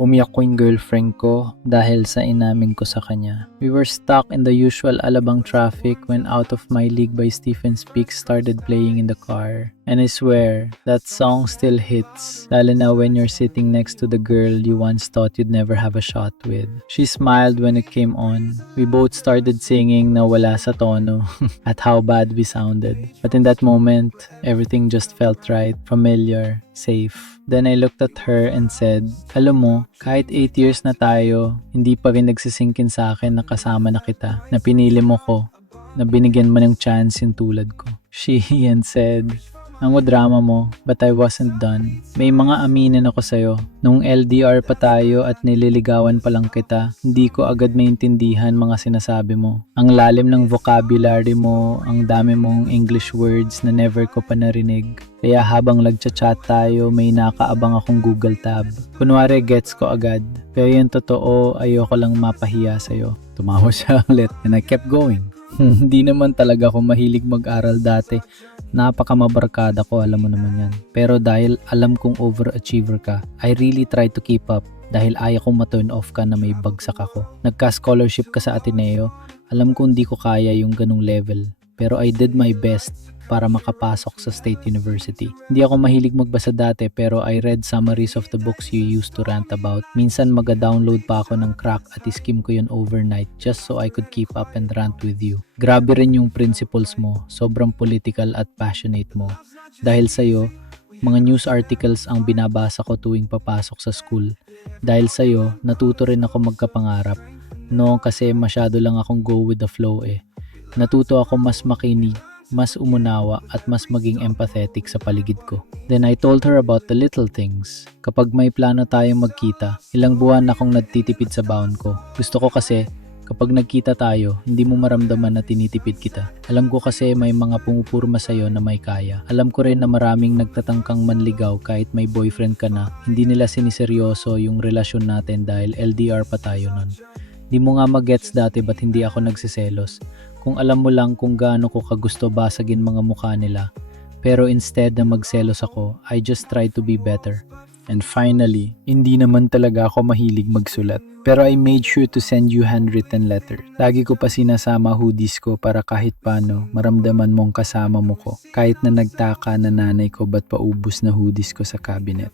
Umiyak ko yung girlfriend ko dahil sa inamin ko sa kanya. We were stuck in the usual Alabang traffic when Out of My League by Stephen Speaks started playing in the car. And I swear, that song still hits, lalo na when you're sitting next to the girl you once thought you'd never have a shot with. She smiled when it came on. We both started singing na wala sa tono at how bad we sounded. But in that moment, everything just felt right, familiar, safe. Then I looked at her and said, alam mo, kahit 8 years na tayo, hindi pa rin nagsisinkin sa akin na kasama na kita, na pinili mo ko, na binigyan mo ng chance yung tulad ko. She and said, ang drama mo, but I wasn't done. May mga aminin ako sa'yo. Nung LDR pa tayo at nililigawan pa lang kita, hindi ko agad maintindihan mga sinasabi mo. Ang lalim ng vocabulary mo, ang dami mong English words na never ko pa narinig. Kaya habang nagchat-chat tayo, may nakaabang akong Google tab. Kunwari gets ko agad. Pero yung totoo, ayoko lang mapahiya sa'yo. Tumawa siya ulit and I kept going. Hindi naman talaga ako mahilig mag-aral dati. Napakamabarkada ko, alam mo naman yan. Pero dahil alam kong overachiever ka, I really try to keep up dahil ayaw kong ma-turn off ka na may bagsak ako. Nagka-scholarship ka sa Ateneo, alam ko hindi ko kaya yung ganung level. Pero I did my best para makapasok sa State University. Hindi ako mahilig magbasa dati pero I read summaries of the books you used to rant about. Minsan mag-download pa ako ng crack at iskim ko yun overnight just so I could keep up and rant with you. Grabe rin yung principles mo, sobrang political at passionate mo. Dahil sa'yo, mga news articles ang binabasa ko tuwing papasok sa school. Dahil sa'yo, natuto rin ako magkapangarap. No, kasi masyado lang akong go with the flow eh. Natuto ako mas makinig, mas umunawa at mas maging empathetic sa paligid ko. Then I told her about the little things. Kapag may plano tayong magkita, ilang buwan akong nagtitipid sa baon ko. Gusto ko kasi, kapag nagkita tayo, hindi mo maramdaman na tinitipid kita. Alam ko kasi may mga pumupurma sa'yo na may kaya. Alam ko rin na maraming nagtatangkang manligaw kahit may boyfriend ka na. Hindi nila siniseryoso yung relasyon natin dahil LDR pa tayo nun. Di mo nga magets dati ba't hindi ako nagsiselos. Kung alam mo lang kung gaano ko kagusto basagin mga mukha nila. Pero instead na magselos ako, I just try to be better. And finally, hindi naman talaga ako mahilig magsulat. Pero I made sure to send you handwritten letter. Lagi ko pa sinasama hoodies ko para kahit paano maramdaman mong kasama mo ko. Kahit na nagtaka na nanay ko ba't paubos na hoodies ko sa cabinet.